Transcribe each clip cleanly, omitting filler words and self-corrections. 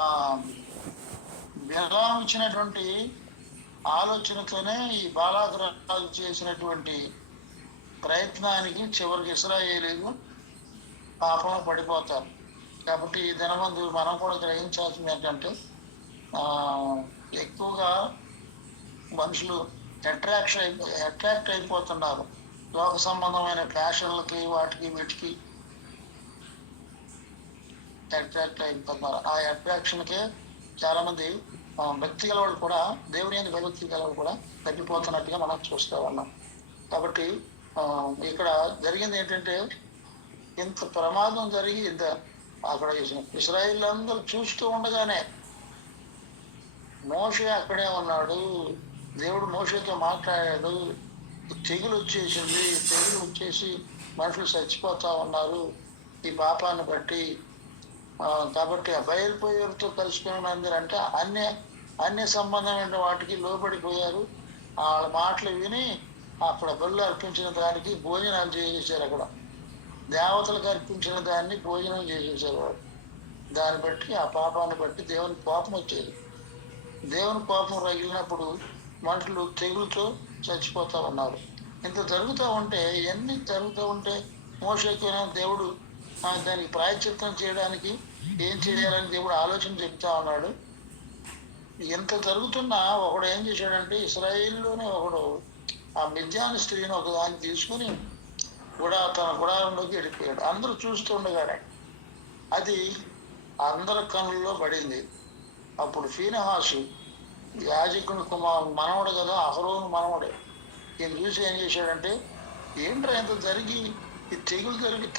ఆ బిలాము ఇచ్చినటువంటి ఆలోచనతోనే ఈ బాలాకరాజు చేసినటువంటి ప్రయత్నానికి చివరికి ఇశ్రాయేలీలు పాపంలో పడిపోతారు. కాబట్టి ఈ దినమందు మనం కూడా గ్రహించాల్సింది ఏంటంటే ఎక్కువగా మనుషులు అట్రాక్ట్ అయిపోతున్నారు లోక సంబంధమైన ఫ్యాషన్లకి, వాటికి వీటికి అట్రాక్ట్ అయిపోతున్నారు. ఆ అట్రాక్షన్కే చాలా మంది భక్తి గలవాళ్ళు కూడా, దేవుని యందు భక్తి గలవాళ్ళు కూడా తగ్గిపోతున్నట్టుగా మనం చూస్తూ ఉన్నాం. కాబట్టి ఇక్కడ జరిగింది ఏంటంటే, ఇంత ప్రమాదం జరిగి అక్కడ ఇశ్రాయేలు అందరూ చూస్తూ ఉండగానే మోషే అక్కడే ఉన్నాడు. దేవుడు మోషేతో మాట్లాడాడు. తెగులు వచ్చేసి మనుషులు చచ్చిపోతా ఉన్నారు ఈ పాపాన్ని బట్టి. కాబట్టి ఆ బయలుపోయేవారితో కలుసుకుని అందరంటే అన్య సంబంధమైన వాటికి లోబడిపోయారు. వాళ్ళ మాటలు విని అక్కడ బళ్ళు అర్పించిన దానికి భోజనాలు చేసేసారు. అక్కడ దేవతలకు అర్పించిన దాన్ని భోజనం చేసేసారు వాడు. దాన్ని బట్టి ఆ పాపాన్ని బట్టి దేవుని కోపం వచ్చేది. దేవుని కోపం రగిలినప్పుడు మనుషులు తెగులతో చచ్చిపోతా ఉన్నారు. ఇంత జరుగుతూ ఉంటే, ఇవన్నీ జరుగుతూ ఉంటే మోషేకైనా దేవుడు దానికి ప్రాయశ్చిత్తం చేయడానికి ఏం చేయాలని దేవుడు ఆలోచన చెప్తా ఉన్నాడు. ఎంత జరుగుతున్నా ఒకడు ఏం చేశాడంటే, ఇశ్రాయేలులోనే ఒకడు ఆ మిద్యాను స్త్రీని ఒక దాన్ని తీసుకుని తన గుడారంలోకి వెళ్ళిపోయాడు. అందరూ చూస్తుండగానే అది అందరి కన్నుల్లో పడింది. అప్పుడు ఫీనెహాసు యాజకుని మనవడు కదా, అహరోను మనవడే, ఈయన చూసి ఏం చేశాడంటే, ఏంట్రా ఎంత జరిగి ఈ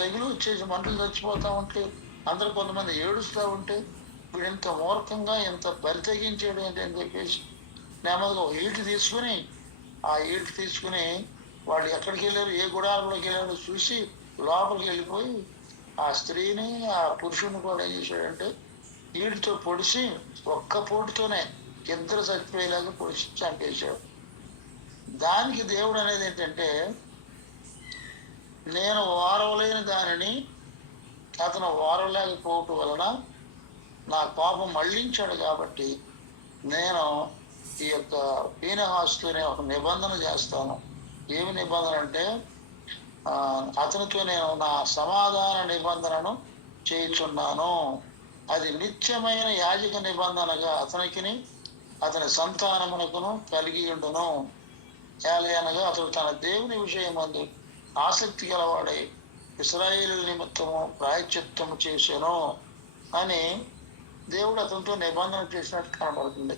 తెగులు వచ్చేసి మనుషులు చచ్చిపోతా ఉంటే, అందరూ కొంతమంది ఏడుస్తూ ఉంటే, వీడు ఇంత మూర్ఖంగా ఎంత బరి తెగించాడు ఏంటి అని చెప్పేసి నెమ్మదిగా ఈటు తీసుకుని వాళ్ళు ఎక్కడికి వెళ్ళారు, ఏ గుడారంలోకి వెళ్ళారో చూసి లోపలికి వెళ్ళిపోయి ఆ స్త్రీని ఆ పురుషుని కూడా ఏం చేశాడంటే ఈటుతో పొడిచి, ఒక్క పోటుతోనే ఇద్దరు చచ్చిపోయేలాగా పొడిచి చంపేశాడు. దానికి దేవుడు అనేది ఏంటంటే, నేను ఓరవలేని దానిని అతను ఓరవలేకపోవటం వలన నా కోపం మళ్లించాడు. కాబట్టి నేను ఈ యొక్క ఫీనెహాసుతోనే ఒక నిబంధన చేస్తాను. ఏమి నిబంధన అంటే, అతనితో నేను నా సమాధాన నిబంధనను చేయుచున్నాను. అది నిత్యమైన యాజక నిబంధనగా అతనికిని అతని సంతానమునకును కలిగి ఉండును. ఏలయనగా అతడు తన దేవుని విషయమందు ఆసక్తి గలవాడై ఇశ్రాయేలు నిమిత్తము ప్రాయశ్చిత్తము చేశాను అని దేవుడు అతనితో నిబంధన చేసినట్టు కనబడుతుంది.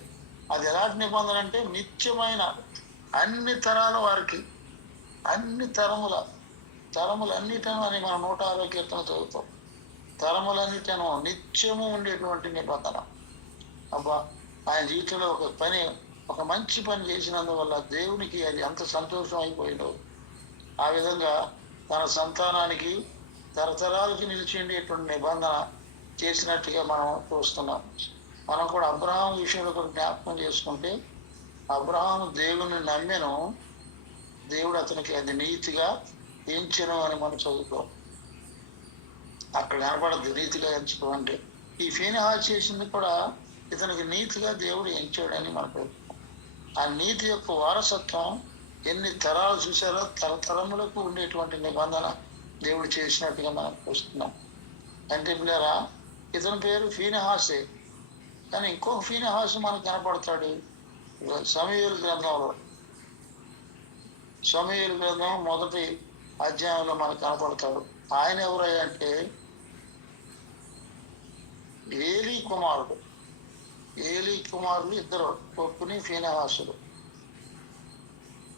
అది ఎలాంటి నిబంధన అంటే, నిత్యమైన అన్ని తరాల వారికి, అన్ని తరములన్నిటను అని మనం 106వ కీర్తన చదువుతాం. తరములన్నిటను నిత్యము ఉండేటువంటి నిబంధన. అబ్బా, ఆయన జీవితంలో ఒక మంచి పని చేసినందువల్ల దేవునికి అది ఎంత సంతోషం అయిపోయిందో. ఆ విధంగా తన సంతానానికి తరతరాలకి నిలిచిండేటువంటి నిబంధన చేసినట్టుగా మనం చూస్తున్నాం. మనం కూడా అబ్రహాం విషయంలో కూడా జ్ఞాపకం చేసుకుంటే, అబ్రహాము దేవుని నమ్మెను, దేవుడు అతనికి అది నీతిగా ఎంచెను అని మనం చదువుతాం. అక్కడ కనపడద్దు నీతిగా ఎంచుకోమంటే. ఈ ఫీనెహాసు చేసింది కూడా ఇతనికి నీతిగా దేవుడు ఎంచాడని మనకు. ఆ నీతి యొక్క వారసత్వం ఎన్ని తరాలు చూసారో, తరతరములకు ఉండేటువంటి నిబంధన దేవుడు చేసినట్టుగా మనం చూస్తున్నాం. అంటే పిల్లరా, ఇతని పేరు ఫీనెహాసే, కానీ ఇంకొక ఫీనెహాసు మనకు కనపడతాడు సమూయేలు గ్రంథం మొదటి అధ్యాయంలో మనకు కనపడతాడు. ఆయన ఎవరయ్యా అంటే ఏలీ కుమారులు ఇద్దరు, హోఫ్నీ ఫీనెహాసులు.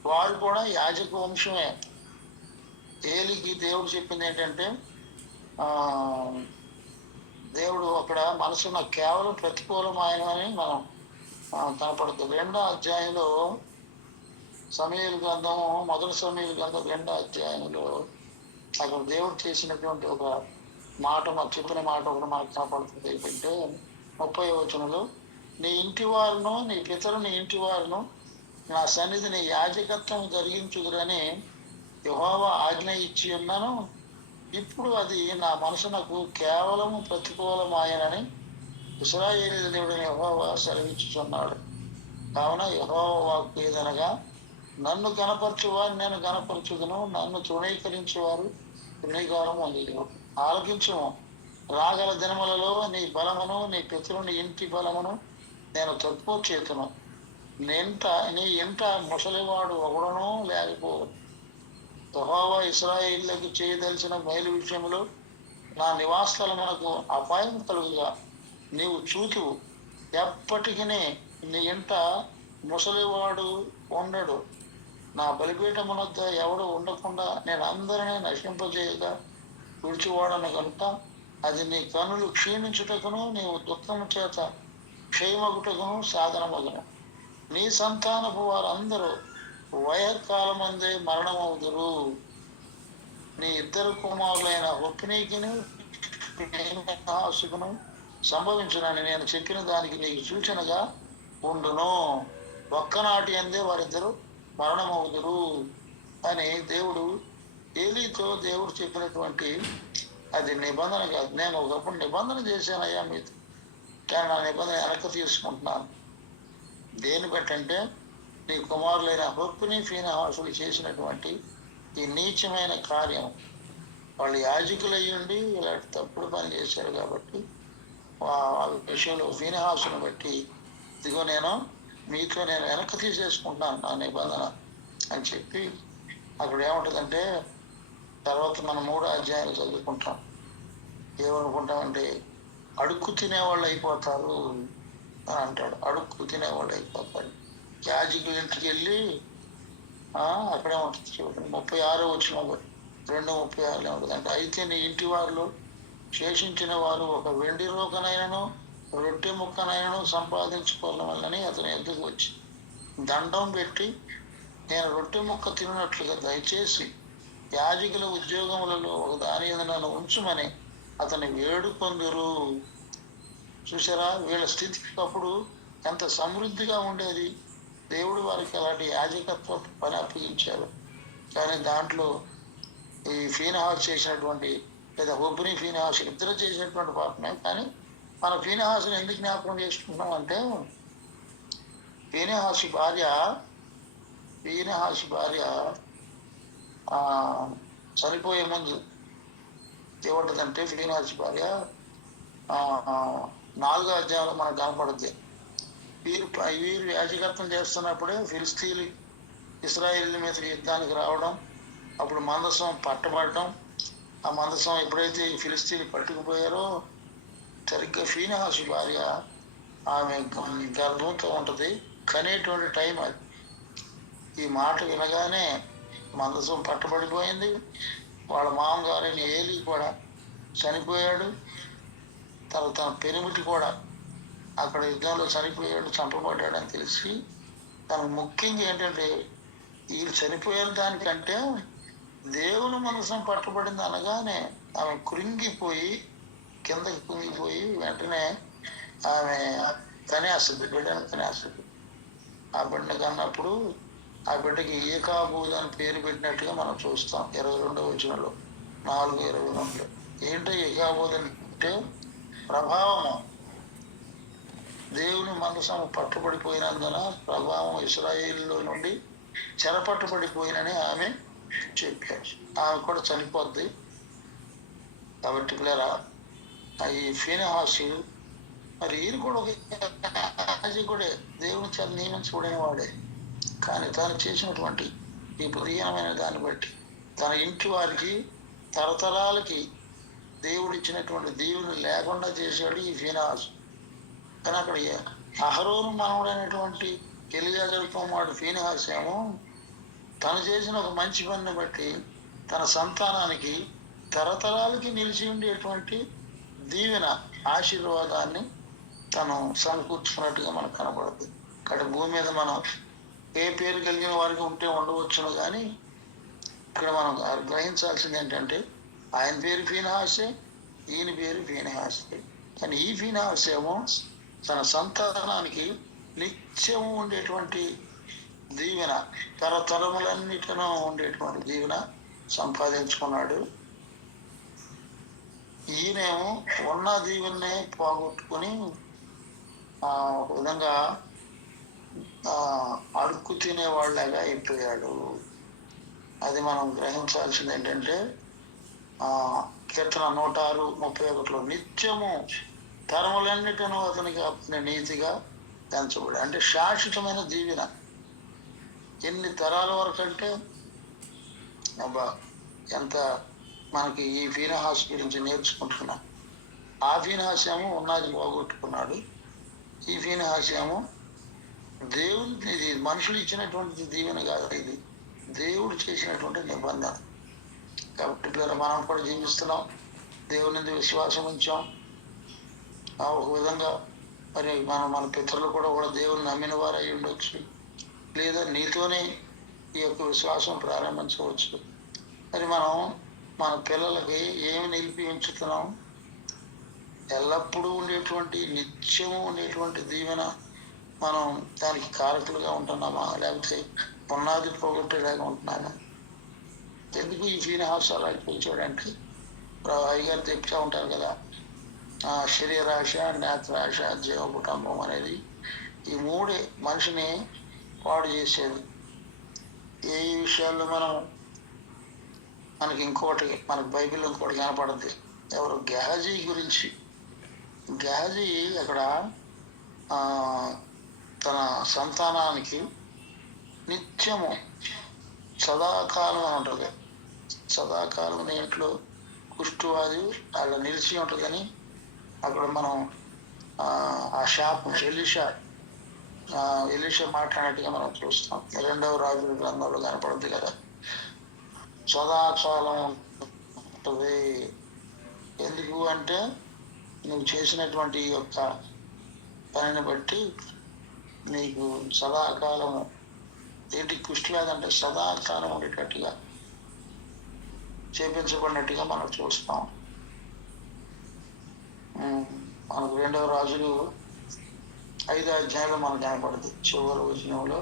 వారు కూడా యాజక వంశమే. ఏలీకి దేవుడు చెప్పింది ఏంటంటే, దేవుడు అక్కడ మనసున్న కేవలం ప్రతికూలం ఆయన అని మనం కనపడుతుంది. 2వ అధ్యాయంలో సమూయేలు గ్రంథం, మొదటి సమూయేలు గ్రంథం 2వ అధ్యాయంలో అక్కడ దేవుడు చేసినటువంటి ఒక మాట, చెప్పిన మాట ఒకటి మనకు కనపడుతుంది. ఏంటంటే 30వ వచనంలో, నీ ఇంటి వారును నీ పితరుని ఇంటి వారును నా సన్నిధిని యాజకత్వం జరిగించుదురని యెహోవా ఆజ్ఞ ఇచ్చి ఉన్నాను. ఇప్పుడు అది నా మనసునకు కేవలము ప్రతికూలమాయనని ఇశ్రాయేలు దేవుడైన యెహోవా సెలవిచ్చుచున్నాడు. కావున యెహోవా వాక్కు ఏదనగా, నన్ను గణపరచువారు నేను గణపరచుదును, నన్ను తృణీకరించేవారు తృణీకారం పొందుదురు. ఆలకించుము. రాగల దినములలో నీ బలమును నీ పితరుని ఇంటి బలమును నేను తక్కువ చేతును. నీ ఇంట ముసలివాడు ఒకడును లేకపోవు. యెహోవా ఇశ్రాయేలుకు చేయదలిచిన మేలు విషయంలో నా నివాసస్థలమునకు అపాయం కలుగుగా నీవు చూతువు. ఎప్పటికీ నీ ఇంట ముసలివాడు ఉండడు. నా బలిపీఠమునొద్ద ఎవడు ఉండకుండా నేను అందరినీ నశింపజేయగా విడిచివాడను కనుక అది నీ కనులు క్షీణించుటకును నీవు దుఃఖము చేత క్షయమగుటకును సాధనమగును. నీ సంతానపు వారందరూ వయకాలమందే మరణమవుదురు. నీ ఇద్దరు కుమారులైన హొప్నీకిని ఫీనెహాసుకును సంభవించునని నేను చెప్పిన దానికి నీకు సూచనగా ఉండును. ఒక్కనాటి అందే వారిద్దరు మరణమవుదురు అని దేవుడు ఏలీతో దేవుడు చెప్పినటువంటి అది నిబంధన కాదు. నేను ఒకప్పుడు నిబంధన చేశానయ్యా మీతో, కానీ నా నిబంధన వెనక్కి తీసుకుంటున్నాను. దేని బట్టంటే నీ కుమారులైన హొప్ని ఫీనెహాసులు చేసినటువంటి ఈ నీచమైన కార్యం. వాళ్ళు యాజకులు అయ్యుండి ఇలాంటి తప్పుడు పని చేశారు కాబట్టి ఆ విషయంలో ఫీనెహాసును బట్టి ఇదిగో నేను మీతో నేను వెనక్కి తీసేసుకుంటున్నాను నా నిబంధన అని చెప్పి అక్కడ ఏముంటుందంటే తర్వాత మనం 3వ అధ్యాయాలు చదువుకుంటాం. ఏమనుకుంటామంటే అడుక్కు తినేవాళ్ళు అయిపోతారు అని అంటాడు. అడుక్కు తినేవాళ్ళు అయిపోతారు. యాజకుల ఇంటికి వెళ్ళి అక్కడే ఉంటుంది చూడండి 36వ వచనంలో 2:36 ఉంటుంది. అంటే అయితే నీ ఇంటి వారిలో శేషించిన వారు ఒక వెండి రోకనైనను రొట్టె ముక్కనైనను సంపాదించుకోవడం వల్లని అతని ఎద్దుకు వచ్చి దండం పెట్టి నేను రొట్టె ముక్క తిన్నట్లుగా దయచేసి యాజకుల ఉద్యోగములలో ఒక దాని మీద నన్ను ఉంచుమని అతని వేడుకొందురు. చూసారా వీళ్ళ స్థితికి అప్పుడు ఎంత సమృద్ధిగా ఉండేది. దేవుడు వారికి అలాంటి యాజకత్వ పని అప్పగించారు. కానీ దాంట్లో ఈ ఫీనెహాసు చేసినటువంటి లేదా హొప్ని ఫీనెహాసు ఇద్దరు చేసినటువంటి పాపమే. కానీ మన ఫీనెహాసుని ఎందుకు జ్ఞాపకం చేసుకుంటున్నాం అంటే ఫీనెహాసు భార్య చనిపోయే ముందు ఏముంటుందంటే ఫీనెహాసు భార్య 4వ అధ్యాయంలో మనకు కనపడుద్ది. వీరు యాజకత్వం చేస్తున్నప్పుడే ఫిలిస్తీన్లు ఇశ్రాయేలు మీద యుద్ధానికి రావడం, అప్పుడు మందసం పట్టబడటం. ఆ మందసం ఎప్పుడైతే ఈ ఫిలిస్తీన్లు పట్టుకుపోయారో సరిగ్గా ఫీనెహాసు భార్య ఆమె గర్భంతో ఉంటుంది, కనేటువంటి టైం అది. ఈ మాట వినగానే మందసం పట్టబడిపోయింది. వాళ్ళ మామగారిని ఏలి కూడా చనిపోయాడు. తన పెనిమిటి కూడా అక్కడ యుద్ధంలో చనిపోయాడు, చంపబడ్డాడని తెలిసి తనకు ముఖ్యంగా ఏంటంటే వీళ్ళు చనిపోయిన దానికంటే దేవుని మనసం పట్టబడింది అనగానే ఆమె కృంగిపోయి కిందకి కుంగిపోయి వెంటనే ఆమె కనేస్తుంది, బిడ్డను కనేస్తుంది. ఆ బిడ్డకి అన్నప్పుడు ఆ బిడ్డకి ఏకాబూద్ అని పేరు పెట్టినట్టుగా మనం చూస్తాం 22వ వచనంలో 4:22. ఏంటో ఏకాబూద్ అంటే ప్రభావము. దేవుని మనసం పట్టుబడిపోయినందున ప్రభావం ఇశ్రాయేలులో నుండి చెరపట్టుబడిపోయినని ఆమె చెప్పారు. ఆమె కూడా చనిపోద్ది. కాబట్టి పిల్లరా ఈ ఫీనెహాసు మరి ఈయన కూడా ఒక యాజకుడే, దేవుని చేత నియమించబడిన వాడే. కానీ తాను చేసినటువంటి ఈ బలీయమైన దాన్ని బట్టి తన ఇంటి వారికి తరతరాలకి దేవుడు ఇచ్చినటువంటి దీవుని లేకుండా చేశాడు ఈ ఫీనెహాసు. కానీ అక్కడ అహరోను మనవుడైనటువంటి ఎలియాజరు కుమారుడు ఫీనెహాసు ఏమో తను చేసిన ఒక మంచి పనిని బట్టి తన సంతానానికి తరతరాలకి నిలిచి ఉండేటువంటి దీవెన ఆశీర్వాదాన్ని తను సమకూర్చుకున్నట్టుగా మనకు కనపడుతుంది. ఇక్కడ భూమి మీద మనం ఏ పేరు కలిగిన వారికి ఉంటే ఉండవచ్చును, కానీ ఇక్కడ మనం గ్రహించాల్సింది ఏంటంటే ఆయన పేరు ఫీనెహాసే, ఈయన పేరు ఫీనెహాసే. కానీ ఈ ఫీనెహాసు ఏమో తన సంతానానికి నిత్యము ఉండేటువంటి దీవెన, తరతరములన్నిటిలో ఉండేటువంటి దీవెన సంపాదించుకున్నాడు. ఈయనేమో ఉన్న దీవెన్నే పోగొట్టుకుని ఒక విధంగా అడుక్కు తినేవాళ్ళగా అయిపోయాడు. అది మనం గ్రహించాల్సింది ఏంటంటే కీర్తన 106:31 నిత్యము తరములన్నిటినూ అతనికి అతని నీతిగా పెంచబడి, అంటే శాశ్వతమైన దీవెన. ఎన్ని తరాల వరకు అంటే అబ్బా ఎంత మనకి ఈ ఫీనహాస్ గురించి నేర్చుకుంటున్నాం. ఆ ఫీనహాస్ ఏమో ఉన్నది పోగొట్టుకున్నాడు, ఈ ఫీనహాస్ ఏమో దేవుని, ఇది మనుషులు ఇచ్చినటువంటి దీవెన కాదు, ఇది దేవుడు చేసినటువంటి నిబంధన. కాబట్టి పేరు మనం కూడా జీవిస్తున్నాం, దేవుని విశ్వాసం ఉంచాం. ఒక విధంగా మరి మన పితరులు కూడా దేవుని నమ్మిన వారు అయి ఉండొచ్చు, లేదా నీతోనే ఈ యొక్క విశ్వాసం ప్రారంభించవచ్చు. మరి మనం మన పిల్లలకి ఏమి నిలిపి ఉంచుతున్నాం? ఎల్లప్పుడూ ఉండేటువంటి, నిత్యము ఉండేటువంటి దీవెన మనం దానికి కారకులుగా ఉంటున్నామా, లేకపోతే పునాది పోగొట్టేలాగా ఉంటున్నామా? ఎందుకు ఈ ఫీనహాస్ అలా కూర్చోడంటే అయ్యగారు చెప్తూ ఉంటారు కదా, శరీరాశ, నేత్రాశ, జీవ కుటుంబం అనేది ఈ మూడే మనిషిని పాడు చేసేది. ఏ విషయాల్లో మనకి మనకు బైబిల్ ఇంకోటి కనపడుద్ది. ఎవరు? గెహజీ గురించి. గెహజీ అక్కడ తన సంతానానికి నిత్యము సదాకాలం అని ఉంటుంది. సదాకాలం ఇంట్లో కుష్ఠవ్యాధి అలా నిలిచి ఉంటుందని అక్కడ మనం ఆ శాపం ఎలీషా మాట్లాడినట్టుగా మనం చూస్తాం. 2వ రాజుల గ్రంథంలో కనపడుద్ది కదా, సదాకాలం ఉంటుంది. ఎందుకు అంటే నువ్వు చేసినటువంటి ఈ యొక్క పనిని బట్టి నీకు సదాకాలం, ఏంటి కుష్ఠవ్యాధి అంటే సదాకాలం ఉండేటట్టుగా చేపించబడినట్టుగా మనం చూస్తాం. మనకు 2వ రాజులు 5వ అధ్యాయంలో మనకు కనపడుతుంది, చివరి వచనంలో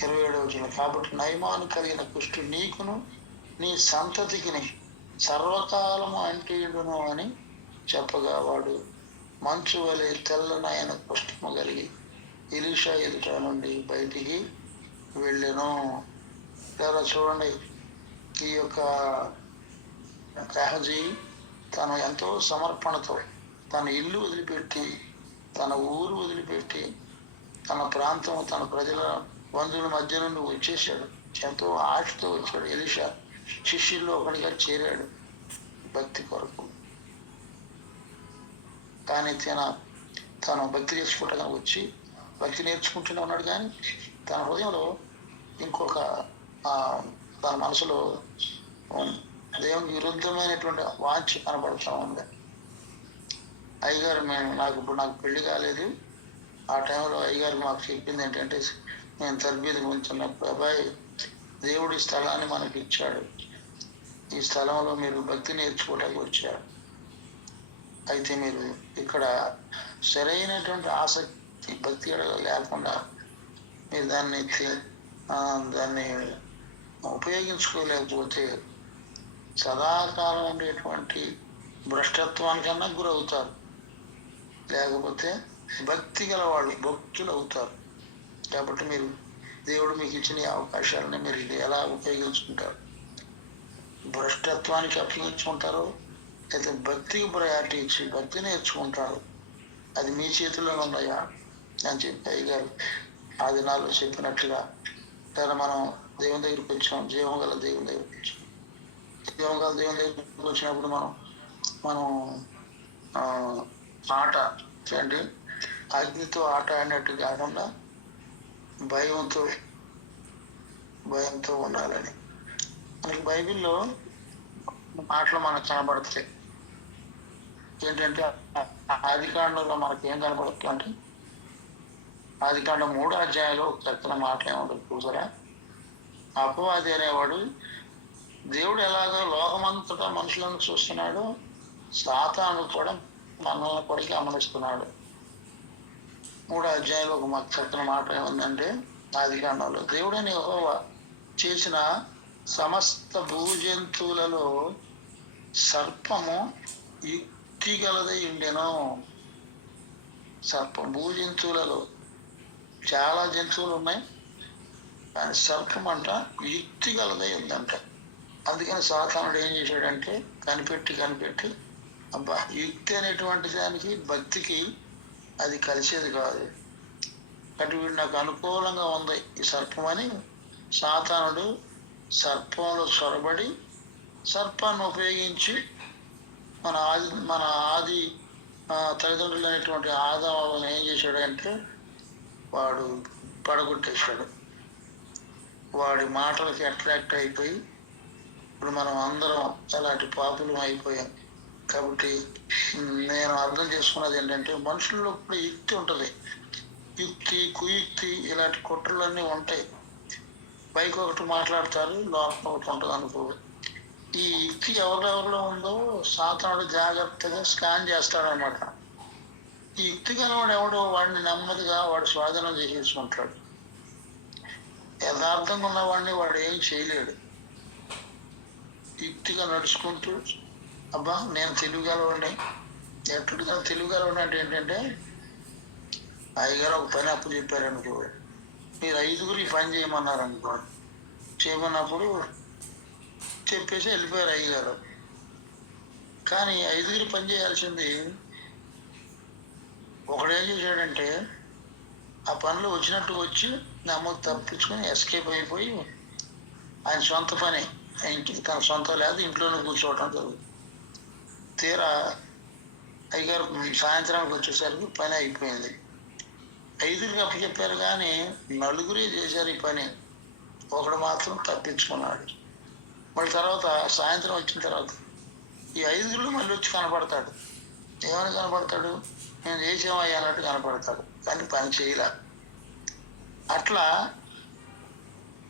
27వ వచనం. కాబట్టి నయమాను కలిగిన కుష్ఠు నీకును నీ సంతతికిని సర్వకాలము అంటేయుడును అని చెప్పగా వాడు మంచు వలె తెల్లనైన కుష్ఠము కలిగి ఎలీషా ఎదుట నుండి బయటికి వెళ్ళెను. లేదా చూడండి, ఈ యొక్క గెహజీ తను ఎంతో సమర్పణతో తన ఇల్లు వదిలిపెట్టి, తన ఊరు వదిలిపెట్టి, తన ప్రాంతం, తన ప్రజల బంధువుల మధ్య నుండి వచ్చేసాడు. ఎంతో ఆశతో వచ్చాడు. ఎలీషా శిష్యుల్లో ఒకటిగా చేరాడు భక్తి కొరకు. కానీ తను భక్తి నేర్చుకుంటా వచ్చి భక్తి నేర్చుకుంటూనే ఉన్నాడు. కానీ తన హృదయంలో ఇంకొక తన మనసులో దేవునికి విరుద్ధమైనటువంటి వాంఛ కనబడుతూ ఉంది. అయ్యగారు నాకు పెళ్లి కాలేదు. ఆ టైంలో అయ్యగారు మాకు చెప్పింది ఏంటంటే, నేను తర్బీదు గురించినప్పుడు, అబ్బాయి దేవుడి స్థలాన్ని మనకి ఇచ్చాడు, ఈ స్థలంలో మీరు భక్తి నేర్చుకోవడానికి వచ్చారు. అయితే మీరు ఇక్కడ సరైనటువంటి ఆసక్తి భక్తి లేకుండా మీరు దాన్ని ఉపయోగించుకోలేకపోతే సదాకాలం ఉండేటువంటి భ్రష్టత్వానికన్నా గురవుతారు. లేకపోతే భక్తి గల వాళ్ళు భక్తులు అవుతారు. కాబట్టి మీరు దేవుడు మీకు ఇచ్చిన అవకాశాలని మీరు ఎలా ఉపయోగించుకుంటారు? భ్రష్టత్వానికి అప్పగించుకుంటారు, అయితే భక్తికి ప్రయారిటీ ఇచ్చి భక్తి నేర్చుకుంటారు. అది మీ చేతుల్లో ఉన్నాయా అని చెప్పి అయ్యగారు ఆ దినాల్లో చెప్పినట్లుగా, లేదా మనం దేవుని దగ్గరికి వచ్చాం, జీవం గల దేవుని దగ్గరికి వచ్చాం. జీవం గల దేవుని దగ్గరికి వచ్చినప్పుడు మనం ఆట అంటే అగ్నితో ఆట ఆడినట్టు కాకుండా భయంతో ఉండాలని మనకి బైబిల్లో మాటలు మనకు కనబడతాయి. ఏంటంటే ఆదికాండంలో మనకి ఏం కనబడుతుంది అంటే, ఆదికాండం 3వ అధ్యాయంలో చక్కని మాటలు ఏముంటుంది చూసారా? అపవాది అనేవాడు దేవుడు ఎలాగో లోకమంతటా మనుషులను చూస్తున్నాడు, సాతాను కూడా మనల్ని కూడా గమనిస్తున్నాడు. 3వ అధ్యాయంలో ఒక మాకు చక్కని మాట ఏముందంటే, ఆదికాండంలో దేవుడని యెహోవా చేసిన సమస్త భూజంతువులలో సర్పము యుక్తి గలదై ఉండెను. సర్పం భూజంతువులలో చాలా జంతువులు ఉన్నాయి, కానీ సర్పం అంట యుక్తి గలదై ఉందంట. అందుకని సాతానుడు ఏం చేశాడంటే కనిపెట్టి అబ్బా యుక్తి అనేటువంటి దానికి భక్తికి అది కలిసేది కాదు, కాబట్టి వీడు నాకు అనుకూలంగా ఉంది ఈ సర్పం అని సాతానుడు సర్పంలో చొరబడి సర్పాన్ని ఉపయోగించి మన ఆది తల్లిదండ్రులు అనేటువంటి ఆదాలను ఏం చేశాడంటే వాడు పడగొట్టేశాడు. వాడి మాటలకి అట్రాక్ట్ అయిపోయి ఇప్పుడు మనం అందరం అలాంటి పాపులం అయిపోయాం. కాబట్టి నేను అర్థం చేసుకున్నది ఏంటంటే మనుషుల్లో కూడా యుక్తి ఉంటుంది, యుక్తి కుయుక్తి ఇలాంటి కుట్రలన్నీ ఉంటాయి. పైకి ఒకటి మాట్లాడతారు, లోపల ఒకటి ఉంటుంది అనుకో. ఈ యుక్తి ఎవరెవరిలో ఉందో సాతానుడు జాగ్రత్తగా స్కాన్ చేస్తాడనమాట. ఈ యుక్తి కలవాడు ఎవడో వాడిని నెమ్మదిగా వాడు స్వాధీనం చేసేసుకుంటాడు. యథార్థంగా ఉన్నవాడిని వాడు ఏం చేయలేడు. యుక్తిగా నడుచుకుంటూ అబ్బా నేను తెలివిగలవాడిని, ఎట్టుగా తెలివిగలవాడిని అంటే ఏంటంటే అయ్యగారు ఒక పని అప్పు చెప్పారనుకో, మీరు 5గురు ఈ పని చేయమన్నారు అనుకో, చేయమన్నప్పుడు చెప్పేసి వెళ్ళిపోయారు అయ్యగారు. కానీ 5గురు పని చేయాల్సింది ఒకడేం చేశాడంటే ఆ పనులు వచ్చినట్టు వచ్చి నమ్మకు తప్పించుకొని ఎస్కేప్ అయిపోయి ఆయన సొంత పని ఇంటికి తన సొంతం లేదు ఇంట్లోనే కూర్చోవటం జరుగుతుంది. తీరా అయ్యగారు సాయంత్రానికి వచ్చేసరికి పని అయిపోయింది. 5గురికి అప్పు చెప్పారు కానీ 4గురే చేశారు ఈ పని, ఒకడు మాత్రం తప్పించుకున్నాడు. మళ్ళీ తర్వాత సాయంత్రం వచ్చిన తర్వాత ఈ 5గురు మళ్ళీ వచ్చి కనపడతాడు. ఏమని కనపడతాడు? నేను చేసేమయ్యా అన్నట్టు కనపడతాడు, కానీ పని చేయలే. అట్లా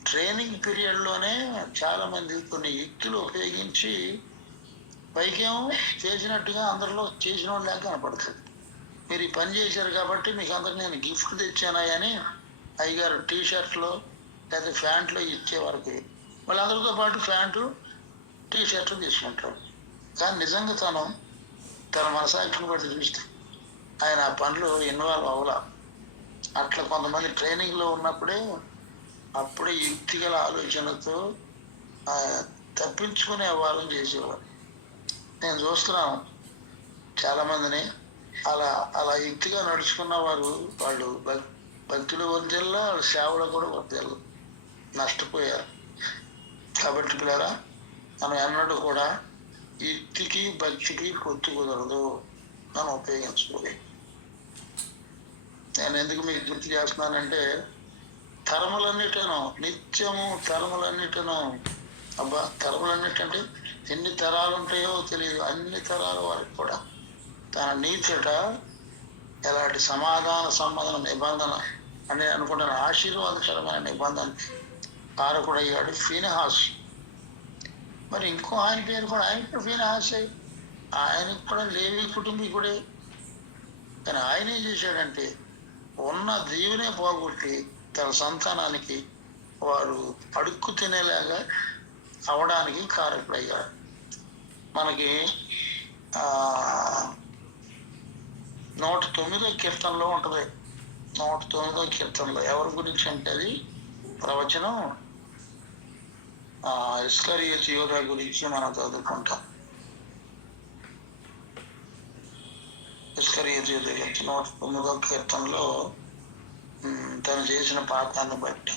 ట్రైనింగ్ పీరియడ్లోనే చాలా మంది కొన్ని యుక్తులు ఉపయోగించి పైకేమో చేసినట్టుగా అందరిలో చేసిన వాళ్ళ కనపడుతుంది. మీరు ఈ పని చేశారు కాబట్టి మీకు అందరికి నేను గిఫ్ట్ తెచ్చానా అని అయ్యగారు టీషర్ట్లో లేదా ప్యాంట్లో ఇచ్చే వరకు వాళ్ళందరితో పాటు ప్యాంటు టీషర్ట్లు తీసుకుంటాడు. కానీ నిజంగా తన మనసాక్షిని బట్టి చూస్తే ఆయన ఆ పనులు ఇన్వాల్వ్ అవ్వాల. అట్లా కొంతమంది ట్రైనింగ్లో ఉన్నప్పుడే అప్పుడే యుక్తిగల ఆలోచనతో తప్పించుకునే వాళ్ళని చేసేవారు. నేను చూస్తున్నాను చాలామందిని అలా యుక్తిగా నడుచుకున్న వాళ్ళు భక్తులు వర్దెల్లా వాళ్ళ సేవలు కూడా వర్దెల్లు నష్టపోయారు. కాబట్టి పిల్లరా మనం ఎన్నడూ కూడా యుక్తికి భక్తికి పొత్తు కుదరదు, మనం ఉపయోగించుకోవాలి. నేను ఎందుకు మీకు గుర్తు చేస్తున్నానంటే తరములన్నిటను నిత్యము తరములన్నిటను అబ్బా తరములన్నిటంటే ఎన్ని తరాలు ఉంటాయో తెలియదు, అన్ని తరాల వారికి కూడా తన నీతిట ఎలాంటి సమాధాన నిబంధన అని అనుకుంటున్న ఆశీర్వాదకరమైన నిబంధన కారకుడయ్యాడు ఫీనెహాసు. మరి ఇంకో ఆయన పేరు కూడా ఆయన కూడా ఫీనెహాసే, ఆయనకు కూడా లేవి కుటుంబీకుడే. కానీ ఆయన ఏం చేశాడంటే ఉన్న దీవునే పోగొట్టి తన సంతానానికి వారు అడుక్కు తినేలాగా అవడానికి కారకుడయ్యాడు. మనకి 109వ కీర్తనలో ఉంటుంది. 109వ కీర్తనలో ఎవరి గురించి అంటే అది ప్రవచనం ఇస్కరియోతు యోధా గురించి మనం చదువుకుంటాం. ఇస్కరియోతు యోధా గురించి 109వ కీర్తనలో తను చేసిన పాపాన్ని బట్టి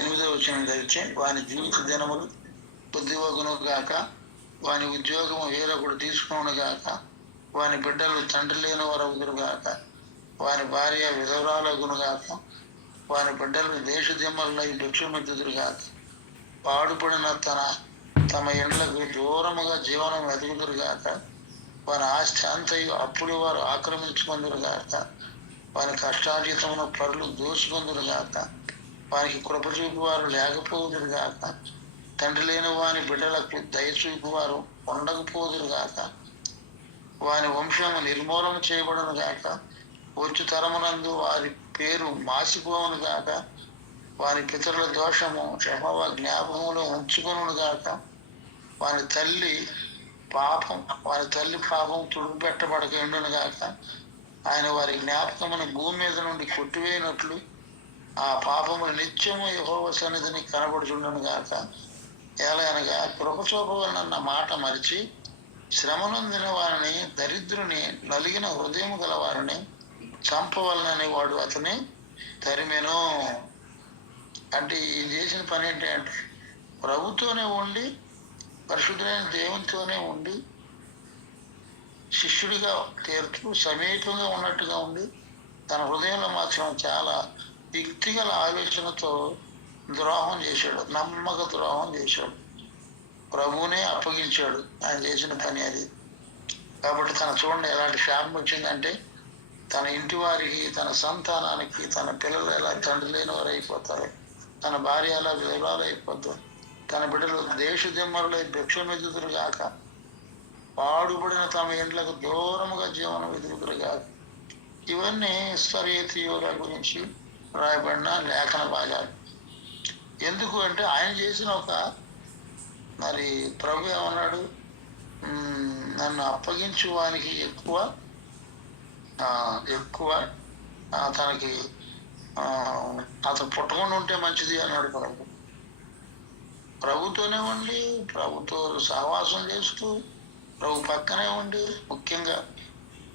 8వ వచనం చదివితే వాని జీవిత దినములు బుద్ధివగును గాక, వాని ఉద్యోగము వేరొకడు తీసుకును గాక, వాని బిడ్డలు తండ్రి లేని వారగురు గాక, వాని భార్య విధవరాలగును గాక, వాని బిడ్డలు దేశదిమ్మలై భిక్షమెత్తుదురు గాక, పాడుపడిన తమ ఇండ్లకు దూరముగా జీవనం వెతుకుదురు గాక, వాని ఆస్తి అంతయు అప్పుడు వారు ఆక్రమించుకుందురు గాక, వాని కష్టార్జితమును పరులు దోచుకుందురు గాక, వానికి కృప చూపు వారు లేకపోదురు గాక, తండ్రి లేని వాని బిడ్డలకు దయచూపు వారు ఉండకపోదురు గాక, వాని వంశము నిర్మూలన చేయబడును గాక, వచ్చు తరమునందు వారి పేరు మాసిపోవును గాక, వాని పితరుల దోషము యెహోవా జ్ఞాపకములో ఉంచుకొనును గాక, వాని తల్లి పాపం వారి తల్లి పాపం తుడిపెట్టబడక ఎండును గాక. ఆయన వారి జ్ఞాపకమును భూమి మీద నుండి కొట్టివేయనట్లు ఆ పాపములు నిత్యము యెహోవా సన్నిధిని కనబడుచుండును గాక. ఎలాగనగా కృప చూపవలనన్న మాట మరిచి శ్రమనొందిన వారిని, దరిద్రుని, నలిగిన హృదయం గల వారిని చంపవలనని వాడు అతని తరిమెను. అంటే ఈ చేసిన పని ఏంటంటే ప్రభుతోనే ఉండి, పరిశుద్ధులైన దేవునితోనే ఉండి, శిష్యుడిగా తీరుతూ సమీపంగా ఉన్నట్టుగా ఉండి, తన హృదయంలో మాత్రం చాలా వ్యక్తిగల ఆలోచనతో ద్రోహం చేశాడు, నమ్మక ద్రోహం చేశాడు, ప్రభువునే అప్పగించాడు. ఆయన చేసిన పని అది. కాబట్టి తన చూడండి ఎలాంటి శాపం వచ్చిందంటే, తన ఇంటి వారికి, తన సంతానానికి, తన పిల్లలు ఎలా తండ్రి లేని వారు అయిపోతారు, తన భార్య ఎలా విధవాలు అయిపోతారు, తన బిడ్డలు దేశదిమ్మరులై భిక్షమెదుదురు గాక, పాడుబడిన తమ ఇండ్లకు దూరముగా జీవనం ఎదుగుదురు గాక. ఇవన్నీ ఇస్కరియోతు గురించి రాయబడిన లేఖన భాగాలు. ఎందుకు అంటే ఆయన చేసిన ఒక మరి ప్రభు ఏమన్నాడు, నన్ను అప్పగించు వానికి ఎక్కువ తనకి అతను పుట్టకుండా ఉంటే మంచిది అన్నాడు ప్రభు. ప్రభుతోనే ఉండి, ప్రభుతో సహవాసం చేస్తూ, ప్రభు పక్కనే ఉండి, ముఖ్యంగా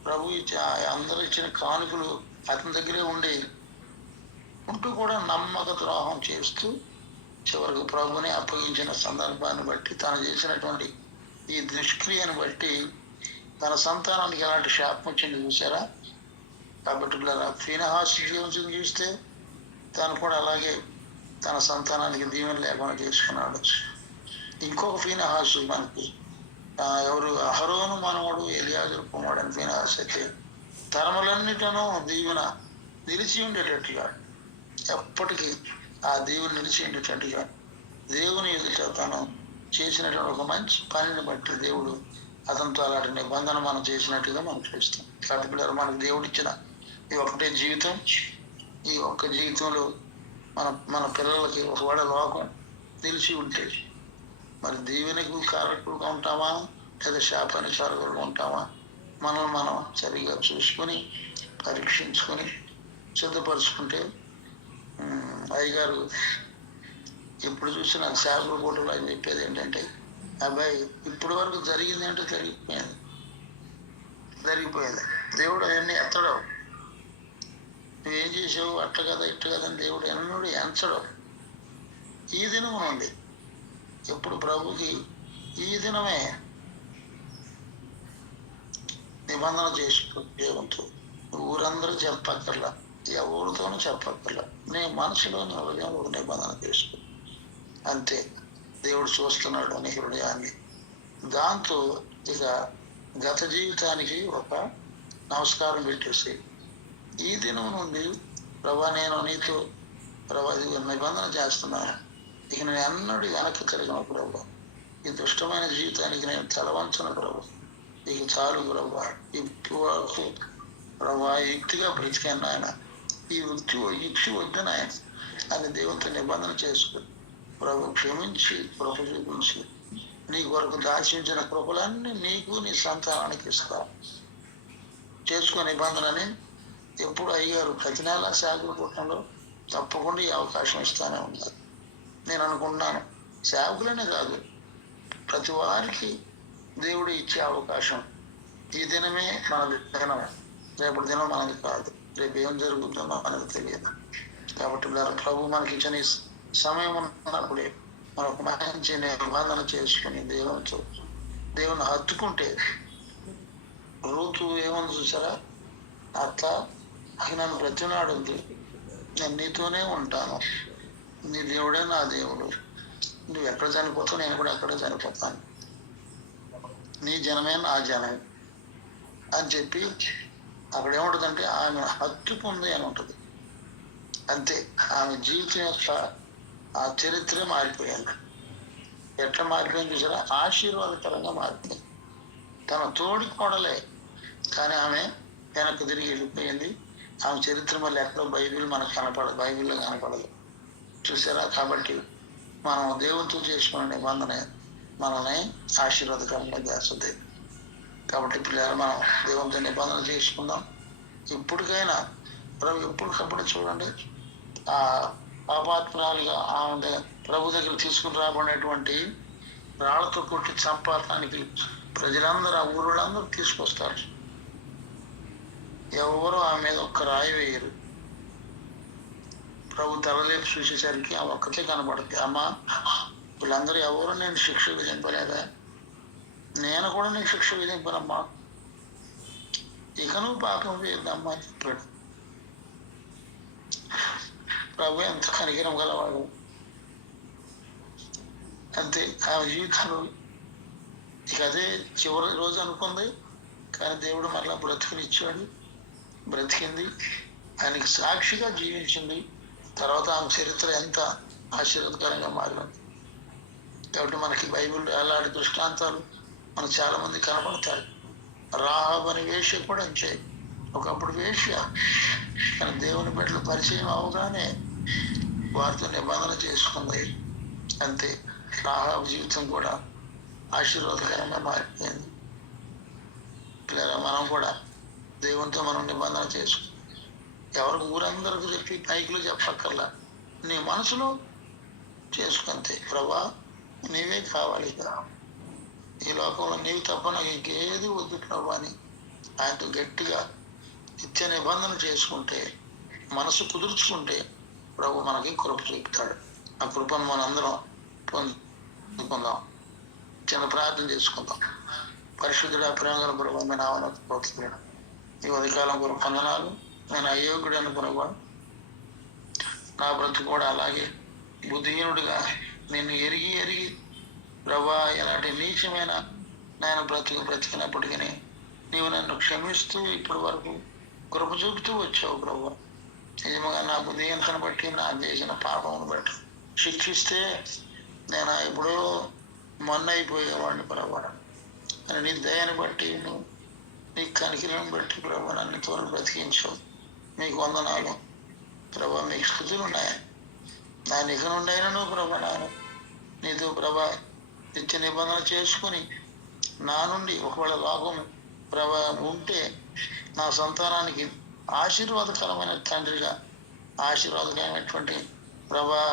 ప్రభు అందరూ ఇచ్చిన కానుకలు అతని దగ్గరే ఉంటూ కూడా నమ్మక ద్రోహం చేస్తూ చివరికి ప్రభుని అప్పగించిన సందర్భాన్ని బట్టి, తను చేసినటువంటి ఈ దుష్క్రియను బట్టి తన సంతానానికి ఎలాంటి శాపం వచ్చింది చూసారా. కాబట్టి ఫీనహాసు జీవితం చూస్తే తను కూడా అలాగే తన సంతానానికి దీవెన లేకుండా చేసుకున్నాడు. ఇంకొక ఫీనహాసు మనకి ఎవరు, అహరోను మనవడు ఎలియాజరు కుమారుడు అని ఫీనహాసు అయితే తరములన్నిటను దీవెన నిలిచి ఉండేటట్టుగా, ఎప్పటికీ ఆ దేవుని నిలిచి ఉండేటట్టుగా దేవుని ఎదుట తను చేసినటువంటి ఒక మంచి పనిని బట్టి దేవుడు అతనితో అలాంటి నిబంధన మనం చేసినట్టుగా మనం చూస్తాం. కాబట్టి పిల్లలు మనకు దేవుడు ఇచ్చిన ఈ ఒక్కటే జీవితం, ఈ ఒక్క జీవితంలో మన పిల్లలకి ఒకవేళ లోకం తెలిసి ఉంటే మరి దీవెనకు కారకులుగా ఉంటామా లేదా శాపానికి కారకులుగా ఉంటామా, మనం సరిగా చూసుకొని పరీక్షించుకొని సిద్ధపరుచుకుంటే, అయ్యగారు ఎప్పుడు చూసినా శాపల పూటలు ఆయన చెప్పేది ఏంటంటే, అబ్బాయి ఇప్పటి వరకు జరిగింది అంటే జరిగిపోయింది. దేవుడు అవన్నీ ఎత్తడు. నువ్వేం చేసావు, అట్ట కదా ఇట్ట కదా అని దేవుడు ఎన్నడూ ఎంచడు. ఈ దినము నుండి ఎప్పుడు ప్రభుకి ఈ దినమే నిబంధన చేసుకో దేవునితో. ఊరందరూ చెప్పక్కర్లా, ఎవరితోనూ చెప్పక్కర్లా, నీ మనసులో నీ హృదయంలో ఒక నిబంధన చేసుకో, అంతే. దేవుడు చూస్తున్నాడు నీ హృదయాన్ని. దాంతో ఇక గత జీవితానికి ఒక నమస్కారం పెట్టేసి, ఈ దినం నుండి ప్రభా నేను నీతో నిబంధన చేస్తున్నాను, ఇక నేను ఎన్నడూ వెనక్కి తిరగను ప్రభు, ఈ దుష్టమైన జీవితానికి నేను తలవంచను ప్రభు, ఇక చాలు ప్రభా, ఇప్పుడు ప్రభా యుక్తిగా బ్రతికాను ఆయన, ఈ యుక్తి వద్దని ఆయన అని దేవునితో నిబంధన చేసుకుని ప్రభు క్షమించి కృప చూపించి నీ కొరకు దాచించిన కృపలన్నీ నీకు నీ సంతానానికి ఇస్తా చేసుకునే నిబంధనని ఎప్పుడు అయ్యారు. ప్రతి నెల సేవకుల కూటంలో తప్పకుండా ఈ అవకాశం ఇస్తానే ఉన్నారు. నేను అనుకుంటున్నాను సేవకులనే కాదు, ప్రతి వారికి దేవుడు ఇచ్చే అవకాశం. ఈ దినమే మన దినం, రేపటి దినం మనది కాదు, రేపు ఏం జరుగుతుందో మనకు తెలియదు. కాబట్టి ప్రభు మనకి ఇచ్చిన సమయం ఉన్నప్పుడే మనకు మంచి నిబంధన చేసుకుని దేవుని హత్తుకుంటే, రూతు ఏమని చూసారా, అత్త నన్ను ప్రతినాడు నేను నీతోనే ఉంటాను, నీ దేవుడే నా దేవుడు, నువ్వు ఎక్కడ చనిపోతావు నేను కూడా ఎక్కడ చనిపోతాను, నీ జనమే నా జనమే అని చెప్పి అక్కడ ఏముంటుందంటే ఆమె హత్తుకుంది అని ఉంటుంది. అంతే, ఆమె జీవితం యొక్క ఆ చరిత్ర మారిపోయింది. ఎట్లా మారిపోయింది చూసారా, ఆశీర్వాదకరంగా మారిపోయింది. తన తోడి కోడలే కానీ ఆమె వెనక్కి తిరిగి వెళ్ళిపోయింది. ఆమె చరిత్ర మళ్ళీ ఎక్కడో మనకు కనపడదు, బైబిల్లో కనపడదు చూసారా. కాబట్టి మనం దేవునితో చేసుకునే నిబంధన మనల్ని ఆశీర్వాదకరంగా చేస్తుంది. కాబట్టి పిల్లలు మనం దేవునితో నిబంధన చేసుకుందాం. ఇప్పటికైనా ప్రభు ఎప్పటికప్పుడు చూడండి, ఆ పాపాత్మరాలుగా ఆమె ప్రభు దగ్గర తీసుకుని రాబడినటువంటి రాళ్లతో కొట్టి చంపడానికి ప్రజలందరూ, ఆ ఊరులందరూ తీసుకొస్తారు. ఎవరు ఆమె మీద ఒక్క రాయి వేయరు. ప్రభు తలలేపు చూసేసరికి ఆమె ఒక్కతే కనబడుతుంది. అమ్మా, వీళ్ళందరూ ఎవరు నేను శిక్ష విధింపలేదా? నేను కూడా నీకు శిక్ష విధింపనమ్మా, ఇక నువ్వు పాపం చేయద్దమ్మా అని చెప్పాడు. ప్రభు ఎంత కనికరం గలవాడు. అంతే, ఆమె జీవితంలో ఇక అదే చివరి రోజు అనుకుంది. కానీ దేవుడు మరలా బ్రతికినిచ్చాడు. బ్రతికింది, ఆయనకి సాక్షిగా జీవించింది. తర్వాత ఆమె చరిత్ర ఎంత ఆశీర్వాదకరంగా మారింది. కాబట్టి మనకి బైబిల్లో అలాంటి దృష్టాంతాలు మనకు చాలా మంది కనబడతాయి. రాహాబు అనే వేశ్య కూడా అంతే. ఒకప్పుడు వేశ్య, కానీ దేవుని బిడ్డలు పరిచయం అవగానే వారితో నిబంధన చేసుకుంది. అంతే, రాహాబు జీవితం కూడా ఆశీర్వాదకరంగా మారిపోయింది. లేదా మనం కూడా దేవునితో మనం నిబంధన చేసుకుంటాం. ఎవరికి ఊరందరికి చెప్పి పైకులు చెప్పక్కర్లా, నీ మనసులో చేసుకుంతే. ప్రభా, నీవే కావాలి కదా, ఈ లోకంలో నీవు తప్ప నాకు ఇంకేది వద్దు ప్రభా అని ఆయనతో గట్టిగా నిత్య నిబంధన చేసుకుంటే, మనసు కుదుర్చుకుంటే ప్రభు మనకి కృప చూపుతాడు. ఆ కృపను మనందరం పొందుకుందాం. చిన్న ప్రార్థన చేసుకుందాం. పరిశుద్ధుడ, ప్రేమగల ప్రభు, మీ నామమున స్తోత్రాలు. ఈ ఉదయకాలం కొరకు వందనాలు. నేను అయోగ్యుడు అనుకునేవా, నా బ్రతుకు కూడా అలాగే బుద్ధిహీనుడిగా నిన్ను ఎరిగి ప్రభా ఎలాంటి నీచమైన నేను బ్రతికినప్పటికీ నీవు నన్ను క్షమిస్తూ ఇప్పటి వరకు కృప చూపుతూ వచ్చావు ప్రభా. నిజంగా నా బుద్ధిహీనతను బట్టి, నా చేసిన పాపమును బట్టి శిక్షిస్తే నేను ఎప్పుడో మొన్న అయిపోయేవాడిని ప్రభా. అని నీ దయని బట్టి, నువ్వు నీ కనికిలను బట్టి ప్రభా నన్ను త్వరలు బ్రతికించావు. మీకు వందనాలు ప్రభా. మీకు స్థుతులు ఉన్నాయి. నా ఇక నుండి అయినా నువ్వు ప్రభా నాయన నీతో ప్రభా నిత్య నిబంధన చేసుకుని నా నుండి ఒకవేళ లోకం ప్రభా ఉంటే నా సంతానానికి ఆశీర్వాదకరమైన తండ్రిగా, ఆశీర్వాదకరమైనటువంటి ప్రభా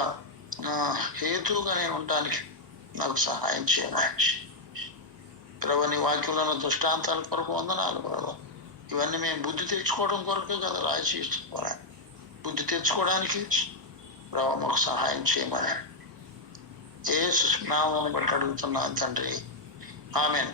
హేతువుగా నేను ఉండటానికి నాకు సహాయం చేయాలి ప్రభా. నీ వాక్యంలో దృష్టాంతాల కొరకు వందనాలు ప్రభా. ఇవన్నీ మేము బుద్ధి తెచ్చుకోవడం కొరకే కదా రాసి ఇస్తున్నాం. బుద్ధి తెచ్చుకోవడానికి ప్రభా మాకు సహాయం చేయమని యేసు నామమును బట్టి అడుగుతున్నాను తండ్రి. ఆమేన్.